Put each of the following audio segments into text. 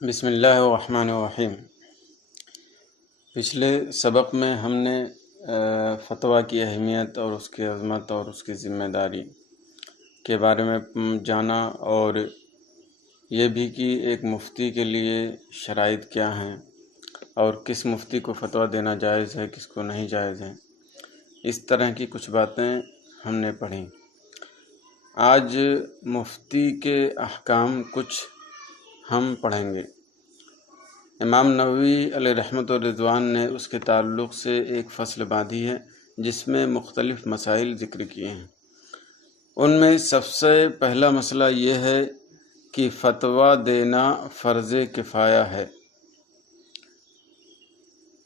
بسم اللہ الرحمن الرحیم۔ پچھلے سبق میں ہم نے فتویٰ کی اہمیت اور اس کی عظمت اور اس کی ذمہ داری کے بارے میں جانا، اور یہ بھی کہ ایک مفتی کے لیے شرائط کیا ہیں اور کس مفتی کو فتویٰ دینا جائز ہے، کس کو نہیں جائز ہے۔ اس طرح کی کچھ باتیں ہم نے پڑھیں۔ آج مفتی کے احکام کچھ ہم پڑھیں گے۔ امام نووی علیہ رحمۃ الرضوان نے اس کے تعلق سے ایک فصل باندھی ہے جس میں مختلف مسائل ذکر کیے ہیں۔ ان میں سب سے پہلا مسئلہ یہ ہے کہ فتویٰ دینا فرض کفایہ ہے،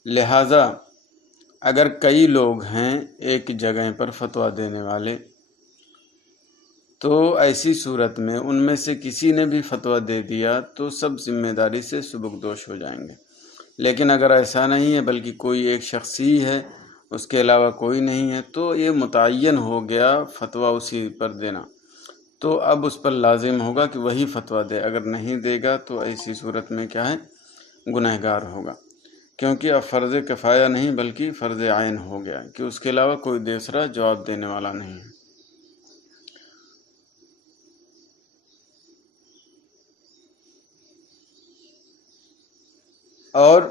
لہٰذا اگر کئی لوگ ہیں ایک جگہ پر فتویٰ دینے والے، تو ایسی صورت میں ان میں سے کسی نے بھی فتویٰ دے دیا تو سب ذمہ داری سے سبکدوش ہو جائیں گے۔ لیکن اگر ایسا نہیں ہے بلکہ کوئی ایک شخص ہی ہے، اس کے علاوہ کوئی نہیں ہے، تو یہ متعین ہو گیا فتویٰ اسی پر دینا، تو اب اس پر لازم ہوگا کہ وہی فتویٰ دے۔ اگر نہیں دے گا تو ایسی صورت میں کیا ہے، گنہگار ہوگا، کیونکہ اب فرض کفایہ نہیں بلکہ فرض عین ہو گیا کہ اس کے علاوہ کوئی دوسرا جواب دینے والا نہیں ہے۔ اور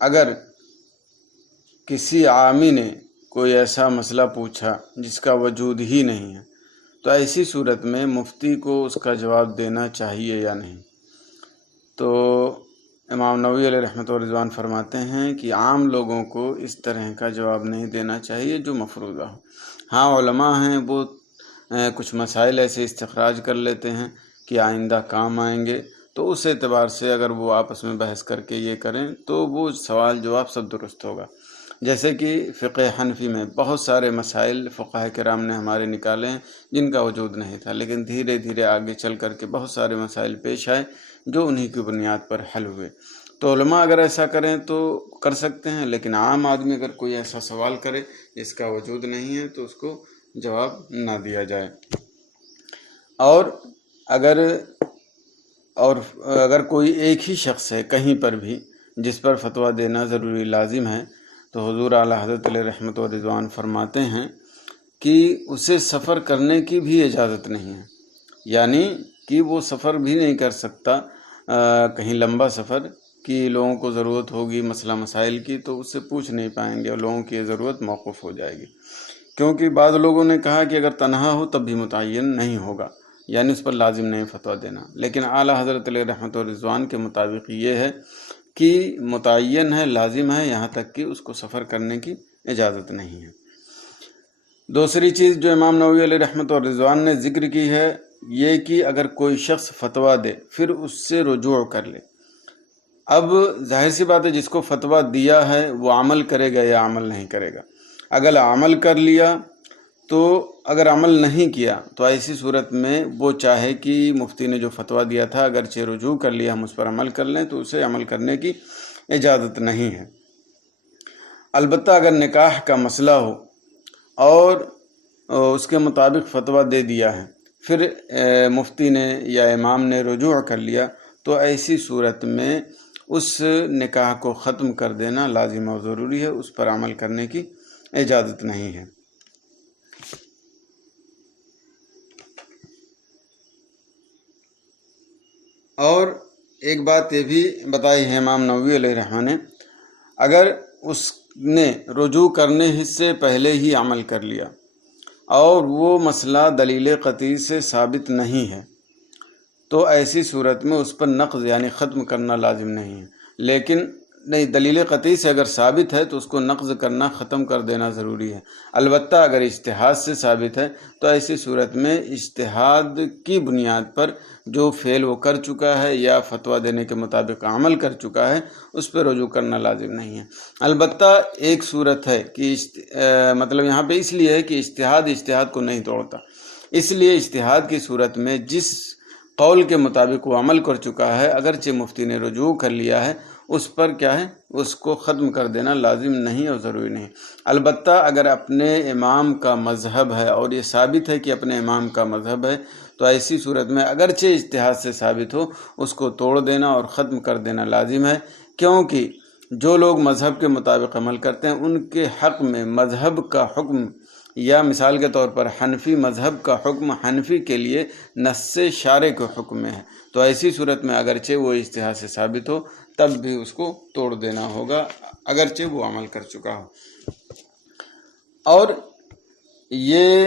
اگر کسی عامی نے کوئی ایسا مسئلہ پوچھا جس کا وجود ہی نہیں ہے، تو ایسی صورت میں مفتی کو اس کا جواب دینا چاہیے یا نہیں؟ تو امام نووی علیہ رحمۃ الرضوان فرماتے ہیں کہ عام لوگوں کو اس طرح کا جواب نہیں دینا چاہیے جو مفروضہ ہو۔ ہاں، علماء ہیں وہ کچھ مسائل ایسے استخراج کر لیتے ہیں کہ آئندہ کام آئیں گے، تو اس اعتبار سے اگر وہ آپس میں بحث کر کے یہ کریں تو وہ سوال جواب سب درست ہوگا۔ جیسے کہ فقہ حنفی میں بہت سارے مسائل فقہاء کرام نے ہمارے نکالے ہیں جن کا وجود نہیں تھا، لیکن دھیرے دھیرے آگے چل کر کے بہت سارے مسائل پیش آئے جو انہی کی بنیاد پر حل ہوئے۔ تو علماء اگر ایسا کریں تو کر سکتے ہیں، لیکن عام آدمی اگر کوئی ایسا سوال کرے جس کا وجود نہیں ہے تو اس کو جواب نہ دیا جائے۔ اور اگر کوئی ایک ہی شخص ہے کہیں پر بھی جس پر فتویٰ دینا ضروری لازم ہے، تو حضور اعلیٰ حضرت علیہ رحمۃ الرضوان فرماتے ہیں کہ اسے سفر کرنے کی بھی اجازت نہیں ہے، یعنی کہ وہ سفر بھی نہیں کر سکتا، کہیں لمبا سفر کہ لوگوں کو ضرورت ہوگی مسئلہ مسائل کی تو اس سے پوچھ نہیں پائیں گے اور لوگوں کی یہ ضرورت موقوف ہو جائے گی۔ کیونکہ بعض لوگوں نے کہا کہ اگر تنہا ہو تب بھی متعین نہیں ہوگا، یعنی اس پر لازم نہیں فتویٰ دینا، لیکن اعلیٰ حضرت علیہ رحمۃ الرضوان کے مطابق یہ ہے کہ متعین ہے، لازم ہے، یہاں تک کہ اس کو سفر کرنے کی اجازت نہیں ہے۔ دوسری چیز جو امام نووی علیہ رحمۃ الرضوان نے ذکر کی ہے یہ کہ اگر کوئی شخص فتویٰ دے پھر اس سے رجوع کر لے۔ اب ظاہر سی بات ہے جس کو فتویٰ دیا ہے وہ عمل کرے گا یا عمل نہیں کرے گا۔ اگر عمل کر لیا تو اگر عمل نہیں کیا تو ایسی صورت میں وہ چاہے کہ مفتی نے جو فتویٰ دیا تھا اگرچہ رجوع کر لیا ہم اس پر عمل کر لیں تو اسے عمل کرنے کی اجازت نہیں ہے۔ البتہ اگر نکاح کا مسئلہ ہو اور اس کے مطابق فتویٰ دے دیا ہے، پھر مفتی نے یا امام نے رجوع کر لیا، تو ایسی صورت میں اس نکاح کو ختم کر دینا لازم و ضروری ہے، اس پر عمل کرنے کی اجازت نہیں ہے۔ اور ایک بات یہ بھی بتائی ہے امام نووی علیہ رحمہ نے، اگر اس نے رجوع کرنے سے پہلے ہی عمل کر لیا اور وہ مسئلہ دلیل قطعی سے ثابت نہیں ہے تو ایسی صورت میں اس پر نقض یعنی ختم کرنا لازم نہیں ہے، لیکن نہیں، دلیل قطعی سے اگر ثابت ہے تو اس کو نقض کرنا، ختم کر دینا ضروری ہے۔ البتہ اگر اجتہاد سے ثابت ہے تو ایسی صورت میں اجتہاد کی بنیاد پر جو فعل وہ کر چکا ہے یا فتویٰ دینے کے مطابق عمل کر چکا ہے اس پہ رجوع کرنا لازم نہیں ہے۔ البتہ ایک صورت ہے کہ مطلب یہاں پہ اس لیے ہے کہ اجتہاد کو نہیں توڑتا، اس لیے اجتہاد کی صورت میں جس قول کے مطابق وہ عمل کر چکا ہے اگرچہ مفتی نے رجوع کر لیا ہے اس پر کیا ہے، اس کو ختم کر دینا لازم نہیں اور ضروری نہیں۔ البتہ اگر اپنے امام کا مذہب ہے اور یہ ثابت ہے کہ اپنے امام کا مذہب ہے تو تو ایسی صورت میں اگرچہ اجتہاد سے ثابت ہو اس کو توڑ دینا اور ختم کر دینا لازم ہے، کیونکہ جو لوگ مذہب کے مطابق عمل کرتے ہیں ان کے حق میں مذہب کا حکم، یا مثال کے طور پر حنفی مذہب کا حکم حنفی کے لیے نص شارع کے حکم میں ہے، تو ایسی صورت میں اگرچہ وہ اجتہاد سے ثابت ہو تب بھی اس کو توڑ دینا ہوگا اگرچہ وہ عمل کر چکا ہو۔ اور یہ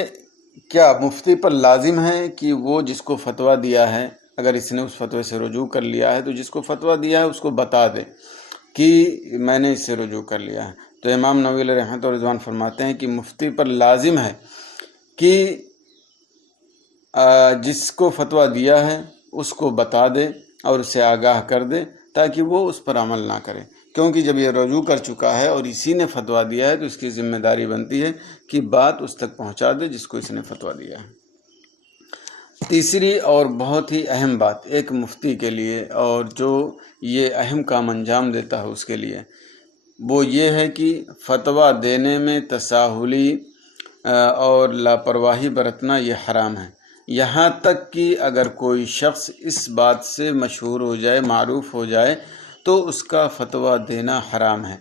کیا مفتی پر لازم ہے کہ وہ جس کو فتویٰ دیا ہے، اگر اس نے اس فتوے سے رجوع کر لیا ہے تو جس کو فتویٰ دیا ہے اس کو بتا دے کہ میں نے اس سے رجوع کر لیا ہے؟ تو امام نووی علیہ رحمۃ و رضوان فرماتے ہیں کہ مفتی پر لازم ہے کہ جس کو فتویٰ دیا ہے اس کو بتا دے اور اسے آگاہ کر دے تاکہ وہ اس پر عمل نہ کرے، کیونکہ جب یہ رجوع کر چکا ہے اور اسی نے فتویٰ دیا ہے تو اس کی ذمہ داری بنتی ہے کہ بات اس تک پہنچا دے جس کو اس نے فتویٰ دیا ہے۔ تیسری اور بہت ہی اہم بات ایک مفتی کے لیے، اور جو یہ اہم کام انجام دیتا ہے اس کے لیے، وہ یہ ہے کہ فتویٰ دینے میں تساہلی اور لاپرواہی برتنا یہ حرام ہے، یہاں تک کہ اگر کوئی شخص اس بات سے مشہور ہو جائے، معروف ہو جائے تو اس کا فتویٰ دینا حرام ہے۔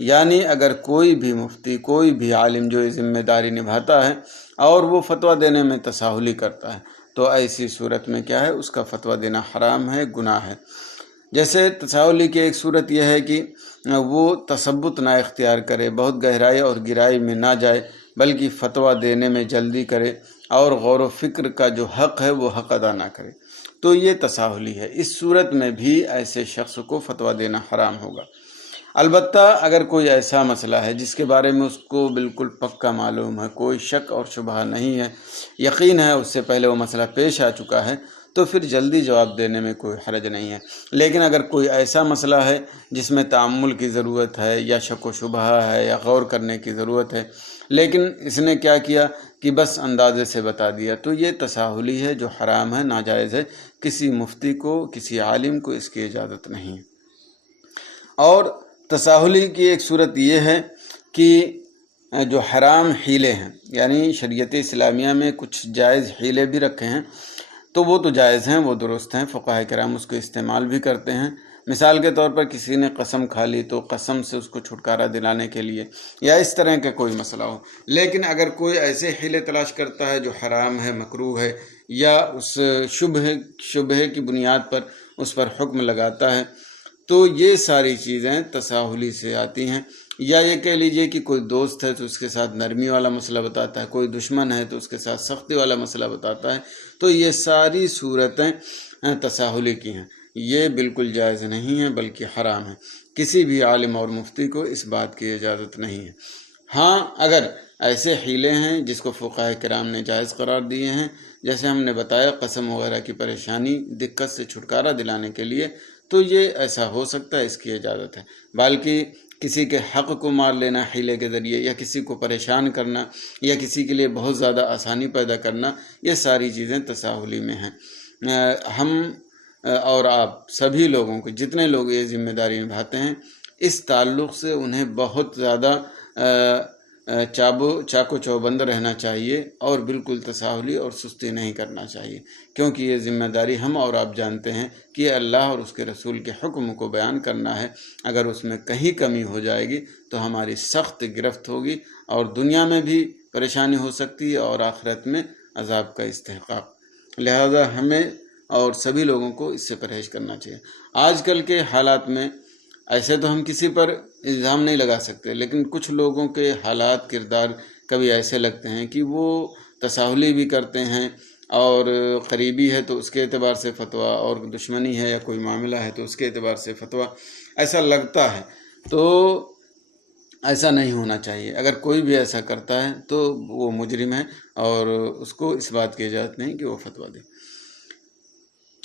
یعنی اگر کوئی بھی مفتی، کوئی بھی عالم جو یہ ذمہ داری نبھاتا ہے اور وہ فتویٰ دینے میں تساہلی کرتا ہے تو ایسی صورت میں کیا ہے، اس کا فتویٰ دینا حرام ہے، گناہ ہے۔ جیسے تساہلی کی ایک صورت یہ ہے کہ وہ تثبت نہ اختیار کرے، بہت گہرائی اور گہرائی میں نہ جائے، بلکہ فتویٰ دینے میں جلدی کرے اور غور و فکر کا جو حق ہے وہ حق ادا نہ کرے، تو یہ تساہلی ہے۔ اس صورت میں بھی ایسے شخص کو فتویٰ دینا حرام ہوگا۔ البتہ اگر کوئی ایسا مسئلہ ہے جس کے بارے میں اس کو بالکل پکا معلوم ہے، کوئی شک اور شبہ نہیں ہے، یقین ہے اس سے پہلے وہ مسئلہ پیش آ چکا ہے، تو پھر جلدی جواب دینے میں کوئی حرج نہیں ہے۔ لیکن اگر کوئی ایسا مسئلہ ہے جس میں تعمل کی ضرورت ہے یا شک و شبہ ہے یا غور کرنے کی ضرورت ہے، لیکن اس نے کیا کیا کہ بس اندازے سے بتا دیا، تو یہ تساہلی ہے جو حرام ہے، ناجائز ہے۔ کسی مفتی کو، کسی عالم کو اس کی اجازت نہیں ہے۔ اور تساہلی کی ایک صورت یہ ہے کہ جو حرام حیلے ہیں، یعنی شریعت اسلامیہ میں کچھ جائز حیلے بھی رکھے ہیں تو وہ تو جائز ہیں، وہ درست ہیں، فقہاء کرام اس کو استعمال بھی کرتے ہیں۔ مثال کے طور پر کسی نے قسم کھا لی تو قسم سے اس کو چھٹکارا دلانے کے لیے یا اس طرح کا کوئی مسئلہ ہو۔ لیکن اگر کوئی ایسے حیلے تلاش کرتا ہے جو حرام ہے، مکروہ ہے، یا اس شبہ کی بنیاد پر اس پر حکم لگاتا ہے، تو یہ ساری چیزیں تساہلی سے آتی ہیں۔ یا یہ کہہ لیجئے کہ کوئی دوست ہے تو اس کے ساتھ نرمی والا مسئلہ بتاتا ہے، کوئی دشمن ہے تو اس کے ساتھ سختی والا مسئلہ بتاتا ہے، تو یہ ساری صورتیں تساہلی کی ہیں، یہ بالکل جائز نہیں ہیں بلکہ حرام ہیں۔ کسی بھی عالم اور مفتی کو اس بات کی اجازت نہیں ہے۔ ہاں اگر ایسے حیلے ہیں جس کو فقہاء کرام نے جائز قرار دیے ہیں، جیسے ہم نے بتایا قسم وغیرہ کی پریشانی، دقت سے چھٹکارا دلانے کے لیے، تو یہ ایسا ہو سکتا ہے، اس کی اجازت ہے۔ بلکہ کسی کے حق کو مار لینا حیلے کے ذریعے، یا کسی کو پریشان کرنا، یا کسی کے لیے بہت زیادہ آسانی پیدا کرنا، یہ ساری چیزیں تساہلی میں ہیں۔ ہم اور آپ سبھی لوگوں کو، جتنے لوگ یہ ذمہ داری نبھاتے ہیں، اس تعلق سے انہیں بہت زیادہ چاق و چوبند رہنا چاہیے اور بالکل تساہلی اور سستی نہیں کرنا چاہیے، کیونکہ یہ ذمہ داری ہم اور آپ جانتے ہیں کہ اللہ اور اس کے رسول کے حکم کو بیان کرنا ہے۔ اگر اس میں کہیں کمی ہو جائے گی تو ہماری سخت گرفت ہوگی اور دنیا میں بھی پریشانی ہو سکتی ہے اور آخرت میں عذاب کا استحقاق۔ لہذا ہمیں اور سبھی لوگوں کو اس سے پرہیز کرنا چاہیے۔ آج کل کے حالات میں ایسے تو ہم کسی پر الزام نہیں لگا سکتے، لیکن کچھ لوگوں کے حالات، کردار کبھی ایسے لگتے ہیں کہ وہ تساہلی بھی کرتے ہیں، اور قریبی ہے تو اس کے اعتبار سے فتویٰ، اور دشمنی ہے یا کوئی معاملہ ہے تو اس کے اعتبار سے فتویٰ، ایسا لگتا ہے۔ تو ایسا نہیں ہونا چاہیے۔ اگر کوئی بھی ایسا کرتا ہے تو وہ مجرم ہے اور اس کو اس بات کی اجازت نہیں کہ وہ فتویٰ دے۔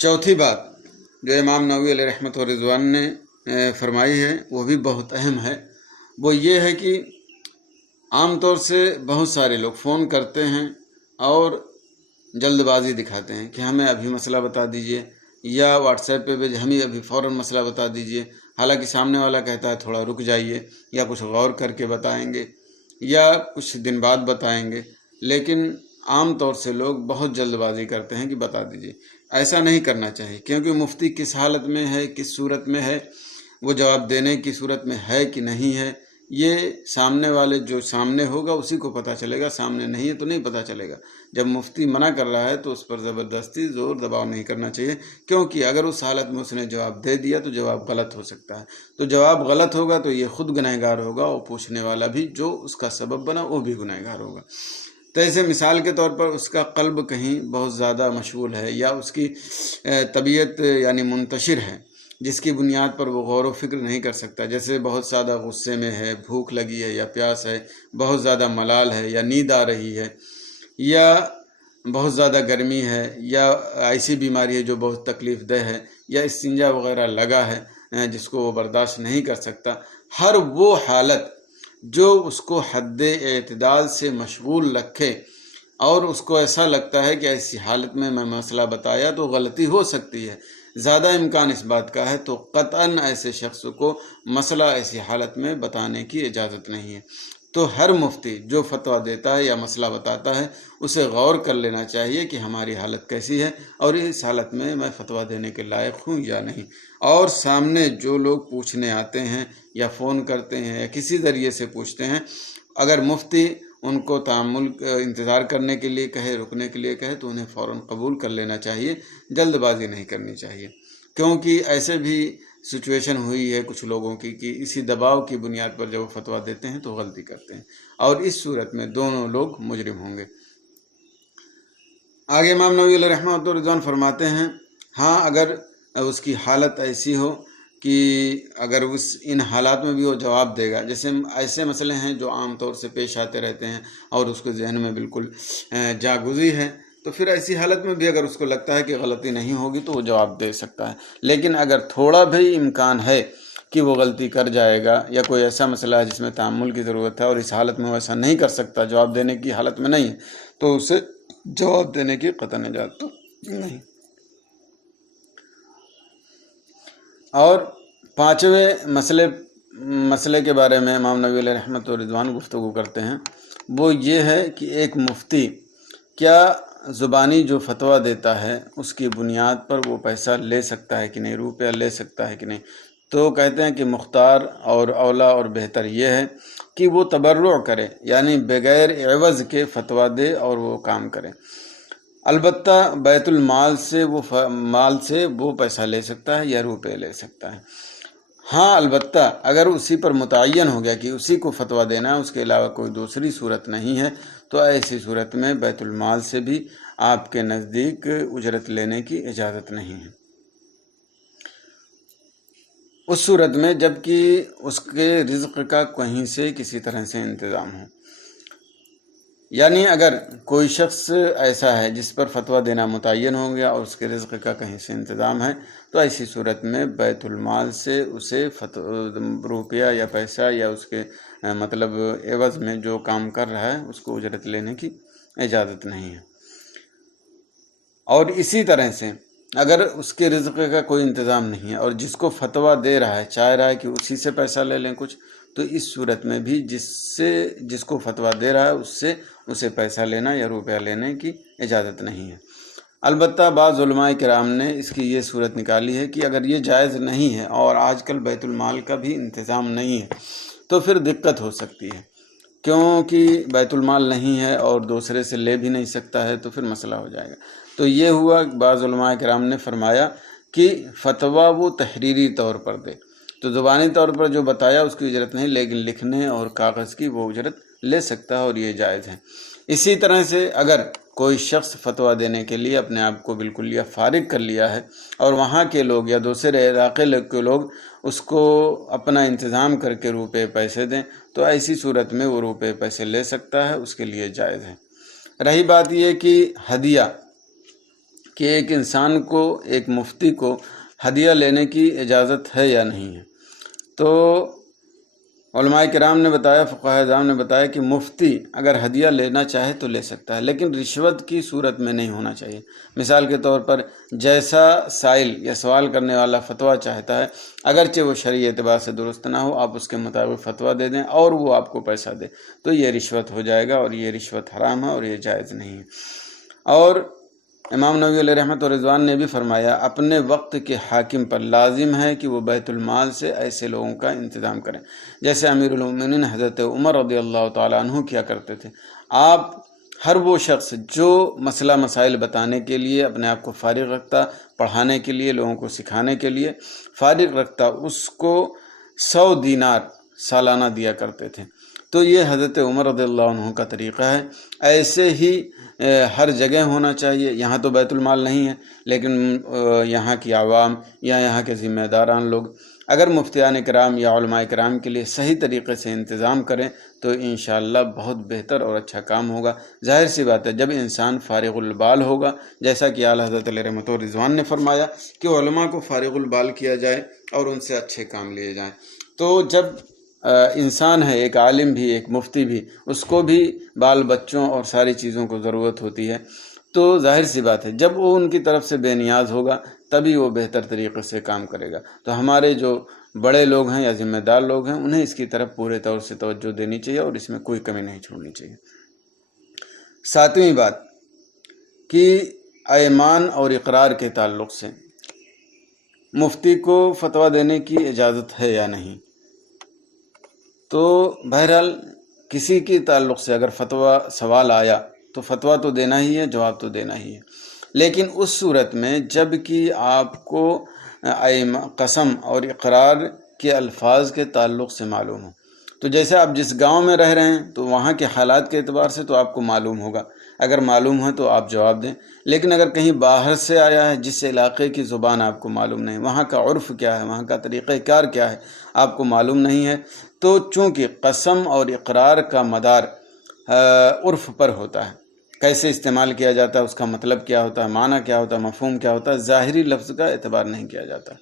چوتھی بات جو امام نووی علیہ رحمۃ و رضوان نے فرمائی ہے وہ بھی بہت اہم ہے، وہ یہ ہے کہ عام طور سے بہت سارے لوگ فون کرتے ہیں اور جلد بازی دکھاتے ہیں کہ ہمیں ابھی مسئلہ بتا دیجئے، یا واٹس ایپ پہ ہمیں ابھی فوراً مسئلہ بتا دیجئے، حالانکہ سامنے والا کہتا ہے تھوڑا رک جائیے، یا کچھ غور کر کے بتائیں گے، یا کچھ دن بعد بتائیں گے۔ لیکن عام طور سے لوگ بہت جلد بازی کرتے ہیں کہ بتا دیجیے. ایسا نہیں کرنا چاہیے، کیونکہ مفتی کس حالت میں ہے، کس صورت میں ہے، وہ جواب دینے کی صورت میں ہے کہ نہیں ہے، یہ سامنے والے جو سامنے ہوگا اسی کو پتہ چلے گا، سامنے نہیں ہے تو نہیں پتہ چلے گا. جب مفتی منع کر رہا ہے تو اس پر زبردستی زور دباؤ نہیں کرنا چاہیے، کیونکہ اگر اس حالت میں اس نے جواب دے دیا تو جواب غلط ہو سکتا ہے. تو جواب غلط ہوگا تو یہ خود گنہگار ہوگا، اور پوچھنے والا بھی جو اس کا سبب بنا وہ بھی گنہگار ہوگا. تو ایسے مثال کے طور پر اس کا قلب کہیں بہت زیادہ مشغول ہے، یا اس کی طبیعت یعنی منتشر ہے، جس کی بنیاد پر وہ غور و فکر نہیں کر سکتا. جیسے بہت زیادہ غصے میں ہے، بھوک لگی ہے یا پیاس ہے، بہت زیادہ ملال ہے یا نیند آ رہی ہے، یا بہت زیادہ گرمی ہے، یا ایسی بیماری ہے جو بہت تکلیف دہ ہے، یا استنجا وغیرہ لگا ہے جس کو وہ برداشت نہیں کر سکتا. ہر وہ حالت جو اس کو حد اعتدال سے مشغول رکھے اور اس کو ایسا لگتا ہے کہ ایسی حالت میں مسئلہ بتایا تو غلطی ہو سکتی ہے، زیادہ امکان اس بات کا ہے، تو قطعاً ایسے شخص کو مسئلہ ایسی حالت میں بتانے کی اجازت نہیں ہے. تو ہر مفتی جو فتویٰ دیتا ہے یا مسئلہ بتاتا ہے اسے غور کر لینا چاہیے کہ ہماری حالت کیسی ہے اور اس حالت میں میں فتویٰ دینے کے لائق ہوں یا نہیں. اور سامنے جو لوگ پوچھنے آتے ہیں یا فون کرتے ہیں یا کسی ذریعے سے پوچھتے ہیں، اگر مفتی ان کو تعامل انتظار کرنے کے لیے کہے، رکنے کے لیے کہے، تو انہیں فوراً قبول کر لینا چاہیے، جلد بازی نہیں کرنی چاہیے. کیونکہ ایسے بھی سچویشن ہوئی ہے کچھ لوگوں کی کہ اسی دباؤ کی بنیاد پر جب وہ فتویٰ دیتے ہیں تو غلطی کرتے ہیں، اور اس صورت میں دونوں لوگ مجرم ہوں گے. آگے امام نووی علیہ رحمۃ اللہ رضوان فرماتے ہیں، ہاں اگر اس کی حالت ایسی ہو کہ اگر ان حالات میں بھی وہ جواب دے گا، جیسے ایسے مسئلے ہیں جو عام طور سے پیش آتے رہتے ہیں اور اس کے ذہن میں بالکل جاگزی ہے، تو پھر ایسی حالت میں بھی اگر اس کو لگتا ہے کہ غلطی نہیں ہوگی تو وہ جواب دے سکتا ہے. لیکن اگر تھوڑا بھی امکان ہے کہ وہ غلطی کر جائے گا، یا کوئی ایسا مسئلہ ہے جس میں تعامل کی ضرورت ہے اور اس حالت میں وہ ایسا نہیں کر سکتا، جواب دینے کی حالت میں نہیں ہے، تو اسے جواب دینے کی قطعاً اجازت نہیں. اور پانچویں مسئلے کے بارے میں امام نووی علیہ رحمۃ اللہ رضوان گفتگو کرتے ہیں، وہ یہ ہے کہ ایک مفتی کیا زبانی جو فتویٰ دیتا ہے اس کی بنیاد پر وہ پیسہ لے سکتا ہے کہ نہیں، روپیہ لے سکتا ہے کہ نہیں. تو کہتے ہیں کہ مختار اور اولیٰ اور بہتر یہ ہے کہ وہ تبرع کرے، یعنی بغیر عوض کے فتویٰ دے اور وہ کام کرے. البتہ بیت المال سے وہ پیسہ لے سکتا ہے یا روپے لے سکتا ہے. ہاں البتہ اگر اسی پر متعین ہو گیا کہ اسی کو فتویٰ دینا ہے، اس کے علاوہ کوئی دوسری صورت نہیں ہے، تو ایسی صورت میں بیت المال سے بھی آپ کے نزدیک اجرت لینے کی اجازت نہیں ہے، اس صورت میں جبکہ اس کے رزق کا کہیں سے کسی طرح سے انتظام ہو. یعنی اگر کوئی شخص ایسا ہے جس پر فتویٰ دینا متعین ہو گیا اور اس کے رزق کا کہیں سے انتظام ہے، تو ایسی صورت میں بیت المال سے اسے روپیہ یا پیسہ یا اس کے مطلب عوض میں جو کام کر رہا ہے اس کو اجرت لینے کی اجازت نہیں ہے. اور اسی طرح سے اگر اس کے رزق کا کوئی انتظام نہیں ہے اور جس کو فتویٰ دے رہا ہے چاہ رہا ہے کہ اسی سے پیسہ لے لیں کچھ، تو اس صورت میں بھی جس کو فتویٰ دے رہا ہے اسے پیسہ لینا یا روپیہ لینے کی اجازت نہیں ہے. البتہ بعض علماء کرام نے اس کی یہ صورت نکالی ہے کہ اگر یہ جائز نہیں ہے اور آج کل بیت المال کا بھی انتظام نہیں ہے تو پھر دقت ہو سکتی ہے، کیونکہ بیت المال نہیں ہے اور دوسرے سے لے بھی نہیں سکتا ہے، تو پھر مسئلہ ہو جائے گا. تو یہ ہوا بعض علماء کرام نے فرمایا کہ فتویٰ وہ تحریری طور پر دے، تو زبانی طور پر جو بتایا اس کی اجرت نہیں، لیکن لکھنے اور کاغذ کی وہ اجرت لے سکتا ہے اور یہ جائز ہے. اسی طرح سے اگر کوئی شخص فتویٰ دینے کے لیے اپنے آپ کو بالکل یا فارغ کر لیا ہے اور وہاں کے لوگ یا دوسرے علاقے کے لوگ اس کو اپنا انتظام کر کے روپے پیسے دیں، تو ایسی صورت میں وہ روپے پیسے لے سکتا ہے، اس کے لیے جائز ہے. رہی بات یہ کہ ہدیہ، کہ ایک انسان کو، ایک مفتی کو ہدیہ لینے کی اجازت ہے یا نہیں ہے، تو علماء کرام نے بتایا، فقہاء اعظام نے بتایا کہ مفتی اگر ہدیہ لینا چاہے تو لے سکتا ہے، لیکن رشوت کی صورت میں نہیں ہونا چاہیے۔ مثال کے طور پر جیسا سائل یا سوال کرنے والا فتویٰ چاہتا ہے، اگرچہ وہ شرعی اعتبار سے درست نہ ہو، آپ اس کے مطابق فتویٰ دے دیں اور وہ آپ کو پیسہ دے، تو یہ رشوت ہو جائے گا، اور یہ رشوت حرام ہے اور یہ جائز نہیں ہے۔ اور امام نووی علیہ رحمۃ و رضوان نے بھی فرمایا، اپنے وقت کے حاکم پر لازم ہے کہ وہ بیت المال سے ایسے لوگوں کا انتظام کریں، جیسے امیر المومنین حضرت عمر رضی اللہ تعالیٰ عنہ کیا کرتے تھے۔ آپ ہر وہ شخص جو مسئلہ مسائل بتانے کے لیے اپنے آپ کو فارغ رکھتا، پڑھانے کے لیے، لوگوں کو سکھانے کے لیے فارغ رکھتا، اس کو 100 دینار سالانہ دیا کرتے تھے۔ تو یہ حضرت عمر رضی اللہ عنہ کا طریقہ ہے۔ ایسے ہی ہر جگہ ہونا چاہیے۔ یہاں تو بیت المال نہیں ہے، لیکن یہاں کی عوام یا یہاں کے ذمہ داران لوگ اگر مفتیان کرام یا علماء کرام کے لیے صحیح طریقے سے انتظام کریں تو انشاءاللہ بہت بہتر اور اچھا کام ہوگا۔ ظاہر سی بات ہے، جب انسان فارغ البال ہوگا، جیسا کہ اعلیٰ حضرت علیہ رحمۃ و رضوان نے فرمایا کہ علماء کو فارغ البال کیا جائے اور ان سے اچھے کام لیے جائیں، تو جب انسان ہے، ایک عالم بھی، ایک مفتی بھی، اس کو بھی بال بچوں اور ساری چیزوں کو ضرورت ہوتی ہے، تو ظاہر سی بات ہے جب وہ ان کی طرف سے بے نیاز ہوگا تبھی وہ بہتر طریقے سے کام کرے گا۔ تو ہمارے جو بڑے لوگ ہیں یا ذمہ دار لوگ ہیں، انہیں اس کی طرف پورے طور سے توجہ دینی چاہیے اور اس میں کوئی کمی نہیں چھوڑنی چاہیے۔ 7ویں بات کہ ایمان اور اقرار کے تعلق سے مفتی کو فتویٰ دینے کی اجازت ہے یا نہیں۔ تو بہرحال کسی کے تعلق سے اگر فتویٰ سوال آیا تو فتویٰ تو دینا ہی ہے، جواب تو دینا ہی ہے، لیکن اس صورت میں جب کہ آپ کو قسم اور اقرار کے الفاظ کے تعلق سے معلوم ہو، تو جیسے آپ جس گاؤں میں رہ رہے ہیں تو وہاں کے حالات کے اعتبار سے تو آپ کو معلوم ہوگا، اگر معلوم ہے تو آپ جواب دیں۔ لیکن اگر کہیں باہر سے آیا ہے، جس علاقے کی زبان آپ کو معلوم نہیں، وہاں کا عرف کیا ہے، وہاں کا طریقہ کار کیا ہے، آپ کو معلوم نہیں ہے، تو چونکہ قسم اور اقرار کا مدار عرف پر ہوتا ہے، کیسے استعمال کیا جاتا ہے، اس کا مطلب کیا ہوتا ہے، معنی کیا ہوتا ہے، مفہوم کیا ہوتا ہے، ظاہری لفظ کا اعتبار نہیں کیا جاتا۔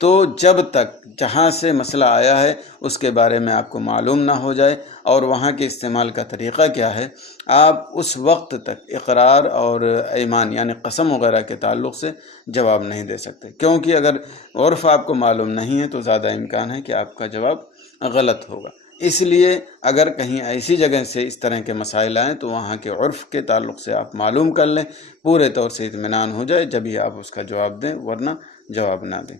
تو جب تک جہاں سے مسئلہ آیا ہے اس کے بارے میں آپ کو معلوم نہ ہو جائے اور وہاں کے استعمال کا طریقہ کیا ہے، آپ اس وقت تک اقرار اور ایمان یعنی قسم وغیرہ کے تعلق سے جواب نہیں دے سکتے، کیونکہ اگر عرف آپ کو معلوم نہیں ہے تو زیادہ امکان ہے کہ آپ کا جواب غلط ہوگا۔ اس لیے اگر کہیں ایسی جگہ سے اس طرح کے مسائل آئیں تو وہاں کے عرف کے تعلق سے آپ معلوم کر لیں، پورے طور سے اطمینان ہو جائے، جبھی آپ اس کا جواب دیں، ورنہ جواب نہ دیں۔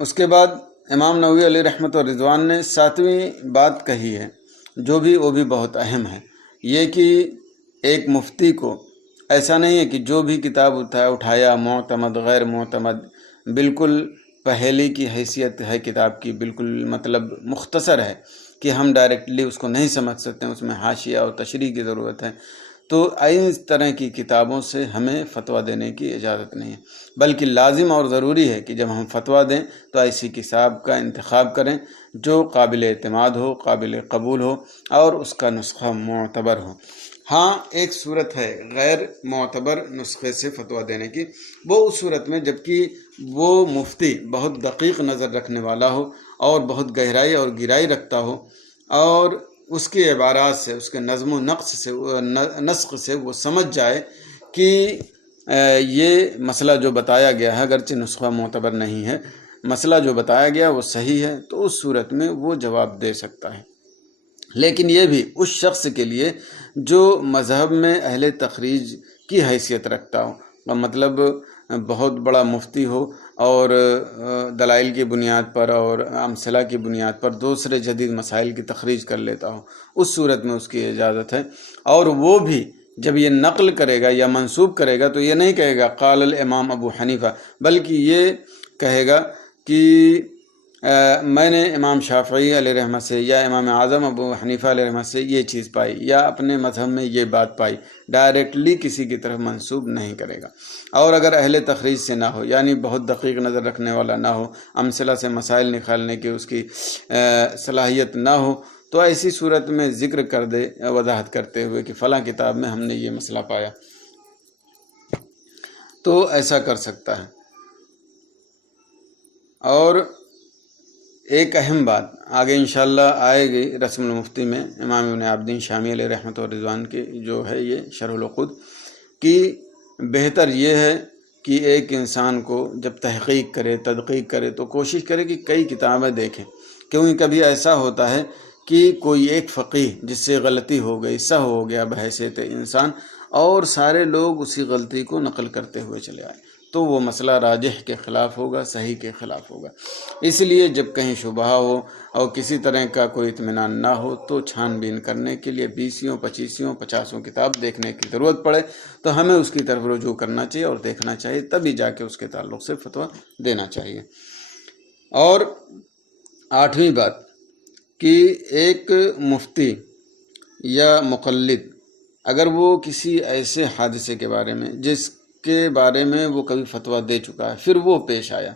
اس کے بعد امام نووی علیہ رحمۃ و رضوان نے 7ویں بات کہی ہے، جو بھی وہ بھی بہت اہم ہے، یہ کہ ایک مفتی کو ایسا نہیں ہے کہ جو بھی کتاب اٹھایا، معتمد غیر معتمد، بالکل پہیلی کی حیثیت ہے کتاب کی، بالکل مطلب مختصر ہے کہ ہم ڈائریکٹلی اس کو نہیں سمجھ سکتے، اس میں حاشیہ اور تشریح کی ضرورت ہے، تو اس طرح کی کتابوں سے ہمیں فتویٰ دینے کی اجازت نہیں ہے، بلکہ لازم اور ضروری ہے کہ جب ہم فتویٰ دیں تو ایسی کتاب کا انتخاب کریں جو قابل اعتماد ہو، قابل قبول ہو اور اس کا نسخہ معتبر ہو۔ ہاں، ایک صورت ہے غیر معتبر نسخے سے فتویٰ دینے کی، وہ اس صورت میں جبکہ وہ مفتی بہت دقیق نظر رکھنے والا ہو اور بہت گہرائی اور گہرائی رکھتا ہو اور اس کے عبارات سے، اس کے نظم و نسق سے وہ سمجھ جائے کہ یہ مسئلہ جو بتایا گیا ہے اگرچہ نسخہ معتبر نہیں ہے، مسئلہ جو بتایا گیا وہ صحیح ہے، تو اس صورت میں وہ جواب دے سکتا ہے۔ لیکن یہ بھی اس شخص کے لیے جو مذہب میں اہل تخریج کی حیثیت رکھتا ہو، مطلب بہت بڑا مفتی ہو اور دلائل کی بنیاد پر اور امثلہ کی بنیاد پر دوسرے جدید مسائل کی تخریج کر لیتا ہو، اس صورت میں اس کی اجازت ہے۔ اور وہ بھی جب یہ نقل کرے گا یا منسوب کرے گا تو یہ نہیں کہے گا قال الامام ابو حنیفہ، بلکہ یہ کہے گا کہ میں نے امام شافعی علیہ رحمہ سے یا امام اعظم ابو حنیفہ علیہ رحمہ سے یہ چیز پائی یا اپنے مذہب میں یہ بات پائی، ڈائریکٹلی کسی کی طرف منسوب نہیں کرے گا۔ اور اگر اہل تخریج سے نہ ہو، یعنی بہت دقیق نظر رکھنے والا نہ ہو، امثلہ سے مسائل نکالنے کی اس کی صلاحیت نہ ہو، تو ایسی صورت میں ذکر کر دے وضاحت کرتے ہوئے کہ فلاں کتاب میں ہم نے یہ مسئلہ پایا، تو ایسا کر سکتا ہے۔ اور ایک اہم بات آگے انشاءاللہ آئے گی رسم المفتی میں، امام ابن عابدین شامی علیہ رحمۃ و رضوان کی جو ہے یہ شرح العقود کی، بہتر یہ ہے کہ ایک انسان کو جب تحقیق کرے تدقیق کرے تو کوشش کرے کہ کئی کتابیں دیکھیں، کیونکہ کبھی ایسا ہوتا ہے کہ کوئی ایک فقیہ جس سے غلطی ہو گئی، سہو ہو گیا بحیثیت انسان، اور سارے لوگ اسی غلطی کو نقل کرتے ہوئے چلے آئے، تو وہ مسئلہ راجح کے خلاف ہوگا، صحیح کے خلاف ہوگا۔ اس لیے جب کہیں شبہ ہو اور کسی طرح کا کوئی اطمینان نہ ہو تو چھان بین کرنے کے لیے 20 25 50 کتاب دیکھنے کی ضرورت پڑے تو ہمیں اس کی طرف رجوع کرنا چاہیے اور دیکھنا چاہیے، تبھی جا کے اس کے تعلق سے فتویٰ دینا چاہیے۔ اور 8ویں بات کہ ایک مفتی یا مقلد اگر وہ کسی ایسے حادثے کے بارے میں جس کے بارے میں وہ کبھی فتویٰ دے چکا ہے پھر وہ پیش آیا،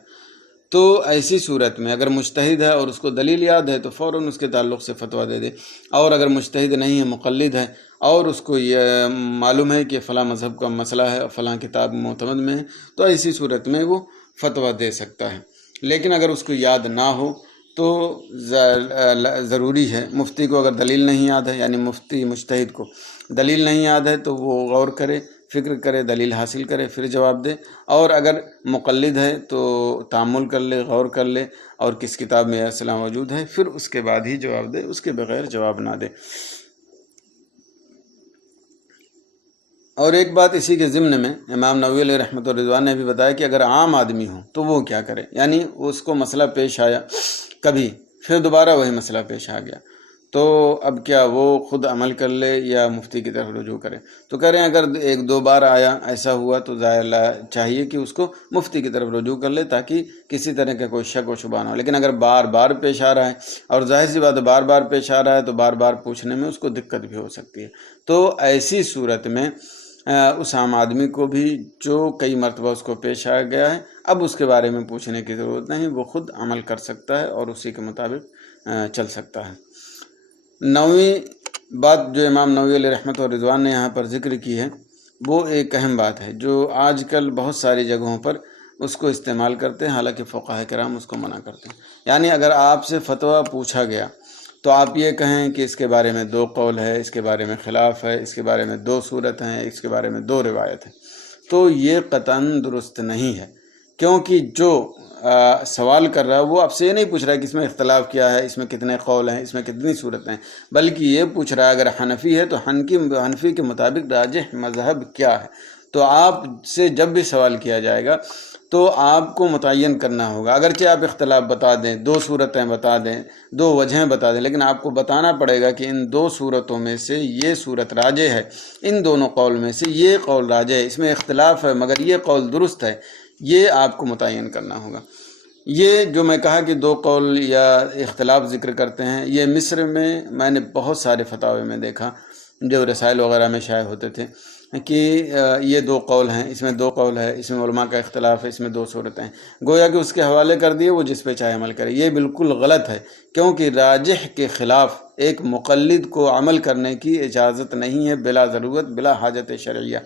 تو ایسی صورت میں اگر مجتہد ہے اور اس کو دلیل یاد ہے تو فوراً اس کے تعلق سے فتویٰ دے دے، اور اگر مجتہد نہیں ہے مقلد ہے اور اس کو یہ معلوم ہے کہ فلاں مذہب کا مسئلہ ہے، فلاں کتاب معتمد میں ہے، تو ایسی صورت میں وہ فتویٰ دے سکتا ہے۔ لیکن اگر اس کو یاد نہ ہو تو ضروری ہے، مفتی کو اگر دلیل نہیں یاد ہے، یعنی مفتی مجتہد کو دلیل نہیں یاد ہے تو وہ غور کرے، فکر کرے، دلیل حاصل کرے، پھر جواب دے، اور اگر مقلد ہے تو تأمل کر لے، غور کر لے، اور کس کتاب میں اصلاح موجود ہے پھر اس کے بعد ہی جواب دے، اس کے بغیر جواب نہ دے۔ اور ایک بات اسی کے ضمن میں امام نووی علیہ رحمۃ الرضوان نے بھی بتایا کہ اگر عام آدمی ہو تو وہ کیا کرے، یعنی اس کو مسئلہ پیش آیا کبھی، پھر دوبارہ وہی مسئلہ پیش آ گیا، تو اب کیا وہ خود عمل کر لے یا مفتی کی طرف رجوع کرے؟ تو کہہ رہے ہیں اگر 1-2 بار آیا ایسا ہوا تو چاہیے کہ اس کو مفتی کی طرف رجوع کر لے تاکہ کسی طرح کا کوئی شک و شبہ نہ ہو۔ لیکن اگر بار بار پیش آ رہا ہے، اور ظاہر سی بات ہے بار بار پیش آ رہا ہے تو بار بار پوچھنے میں اس کو دقت بھی ہو سکتی ہے، تو ایسی صورت میں اس عام آدمی کو بھی جو کئی مرتبہ اس کو پیش آ گیا ہے اب اس کے بارے میں پوچھنے کی ضرورت نہیں، وہ خود عمل کر سکتا ہے اور اسی کے مطابق چل سکتا ہے۔ 9ویں بات جو امام نووی علیہ رحمۃ الرضوان نے یہاں پر ذکر کی ہے وہ ایک اہم بات ہے جو آج کل بہت ساری جگہوں پر اس کو استعمال کرتے ہیں، حالانکہ فقہاء کرام اس کو منع کرتے ہیں۔ یعنی اگر آپ سے فتویٰ پوچھا گیا تو آپ یہ کہیں کہ اس کے بارے میں 2 قول ہے، اس کے بارے میں خلاف ہے، اس کے بارے میں 2 صورت ہیں، اس کے بارے میں 2 روایت ہیں، تو یہ قطعاً درست نہیں ہے، کیونکہ جو سوال کر رہا ہے وہ آپ سے یہ نہیں پوچھ رہا ہے کہ اس میں اختلاف کیا ہے، اس میں کتنے قول ہیں، اس میں کتنی صورتیں ہیں، بلکہ یہ پوچھ رہا ہے اگر حنفی ہے تو حنفی کے مطابق راجح مذہب کیا ہے۔ تو آپ سے جب بھی سوال کیا جائے گا تو آپ کو متعین کرنا ہوگا، اگرچہ آپ اختلاف بتا دیں، 2 صورتیں بتا دیں، 2 وجہیں بتا دیں، لیکن آپ کو بتانا پڑے گا کہ ان 2 صورتوں میں سے یہ صورت راجح ہے، ان دونوں قول میں سے یہ قول راجح ہے، اس میں اختلاف ہے مگر یہ قول درست ہے، یہ آپ کو متعین کرنا ہوگا۔ یہ جو میں کہا کہ 2 قول یا اختلاف ذکر کرتے ہیں، یہ مصر میں نے بہت سارے فتاوے میں دیکھا جو رسائل وغیرہ میں شائع ہوتے تھے کہ یہ 2 قول ہیں، اس میں 2 قول ہے، اس میں علماء کا اختلاف ہے، اس میں 2 صورتیں ہیں، گویا کہ اس کے حوالے کر دیے، وہ جس پہ چاہے عمل کرے۔ یہ بالکل غلط ہے، کیونکہ راجح کے خلاف ایک مقلد کو عمل کرنے کی اجازت نہیں ہے بلا ضرورت، بلا حاجت شرعیہ۔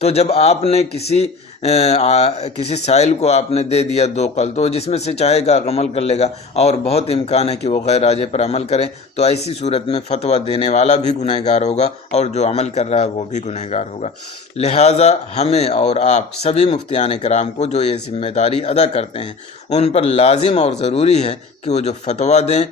تو جب آپ نے کسی سائل کو آپ نے دے دیا 2 قول، تو جس میں سے چاہے گا عمل کر لے گا، اور بہت امکان ہے کہ وہ غیر راجح پر عمل کرے، تو ایسی صورت میں فتویٰ دینے والا بھی گنہگار ہوگا اور جو عمل کر رہا ہے وہ بھی گنہگار ہوگا۔ لہٰذا ہمیں اور آپ سبھی مفتیان کرام کو جو یہ ذمہ داری ادا کرتے ہیں ان پر لازم اور ضروری ہے کہ وہ جو فتویٰ دیں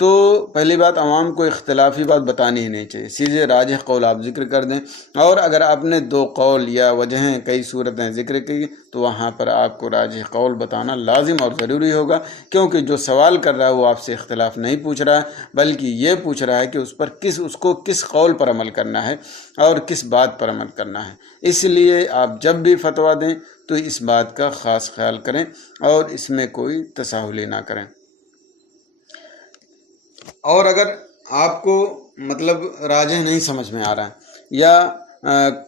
تو پہلی بات عوام کو اختلافی بات بتانی ہی نہیں چاہیے، سیدھے راجح قول آپ ذکر کر دیں، اور اگر آپ نے 2 قول یا وجہیں کئی صورتیں ذکر کی تو وہاں پر آپ کو راجح قول بتانا لازم اور ضروری ہوگا، کیونکہ جو سوال کر رہا ہے وہ آپ سے اختلاف نہیں پوچھ رہا ہے بلکہ یہ پوچھ رہا ہے کہ اس کو کس قول پر عمل کرنا ہے اور کس بات پر عمل کرنا ہے۔ اس لیے آپ جب بھی فتویٰ دیں تو اس بات کا خاص خیال کریں اور اس میں کوئی تساہلی نہ کریں۔ اور اگر آپ کو مطلب راجح نہیں سمجھ میں آ رہا ہے یا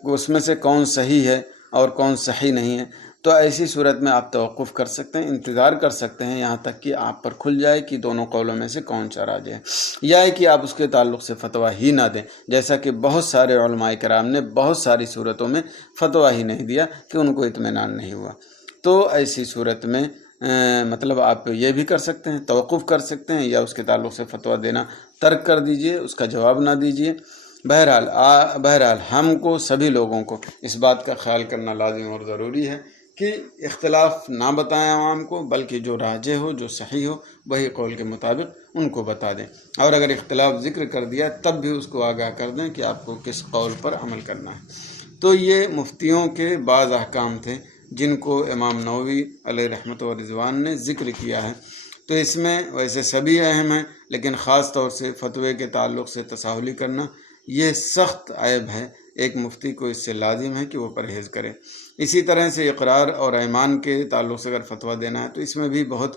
اس میں سے کون صحیح ہے اور کون صحیح نہیں ہے، تو ایسی صورت میں آپ توقف کر سکتے ہیں، انتظار کر سکتے ہیں یہاں تک کہ آپ پر کھل جائے کہ دونوں قولوں میں سے کون سا راجح ہے، یا کہ آپ اس کے تعلق سے فتویٰ ہی نہ دیں، جیسا کہ بہت سارے علماء کرام نے بہت ساری صورتوں میں فتویٰ ہی نہیں دیا کہ ان کو اطمینان نہیں ہوا۔ تو ایسی صورت میں مطلب آپ یہ بھی کر سکتے ہیں، توقف کر سکتے ہیں، یا اس کے تعلق سے فتویٰ دینا ترک کر دیجئے، اس کا جواب نہ دیجئے۔ بہرحال ہم کو سبھی لوگوں کو اس بات کا خیال کرنا لازم اور ضروری ہے کہ اختلاف نہ بتائیں عوام کو، بلکہ جو راجح ہو، جو صحیح ہو، وہی قول کے مطابق ان کو بتا دیں، اور اگر اختلاف ذکر کر دیا تب بھی اس کو آگاہ کر دیں کہ آپ کو کس قول پر عمل کرنا ہے۔ تو یہ مفتیوں کے بعض احکام تھے جن کو امام نووی علیہ رحمت و رضوان نے ذکر کیا ہے۔ تو اس میں ویسے سبھی اہم ہیں، لیکن خاص طور سے فتوے کے تعلق سے تساہلی کرنا یہ سخت عیب ہے۔ ایک مفتی کو اس سے لازم ہے کہ وہ پرہیز کرے۔ اسی طرح سے اقرار اور ایمان کے تعلق سے اگر فتویٰ دینا ہے تو اس میں بھی بہت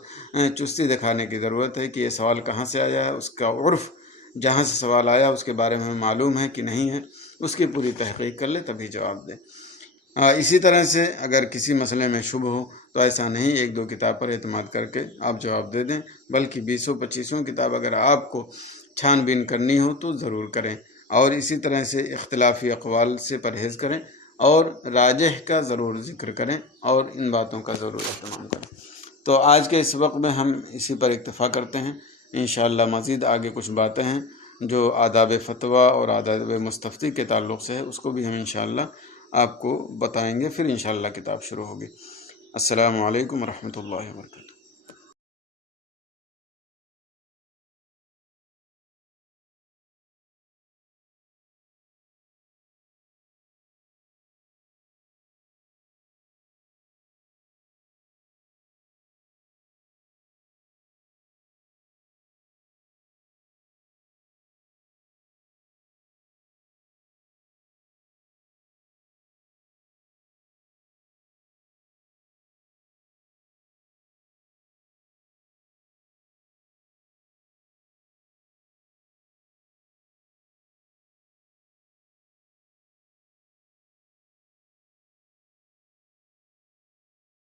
چستی دکھانے کی ضرورت ہے کہ یہ سوال کہاں سے آیا ہے، اس کا عرف جہاں سے سوال آیا اس کے بارے میں معلوم ہے کہ نہیں ہے، اس کی پوری تحقیق کر لے تبھی جواب دے۔ اسی طرح سے اگر کسی مسئلے میں شبہ ہو تو ایسا نہیں ایک دو کتاب پر اعتماد کر کے آپ جواب دے دیں، بلکہ 20-25 کتاب اگر آپ کو چھان بین کرنی ہو تو ضرور کریں، اور اسی طرح سے اختلافی اقوال سے پرہیز کریں اور راجح کا ضرور ذکر کریں اور ان باتوں کا ضرور اہتمام کریں۔ تو آج کے اس وقت میں ہم اسی پر اکتفا کرتے ہیں۔ انشاءاللہ مزید آگے کچھ باتیں ہیں جو آداب فتویٰ اور آداب مستفتی کے تعلق سے ہے، اس کو بھی ہم انشاءاللہ آپ کو بتائیں گے، پھر انشاءاللہ کتاب شروع ہوگی۔ السلام علیکم ورحمۃ اللہ وبرکاتہ۔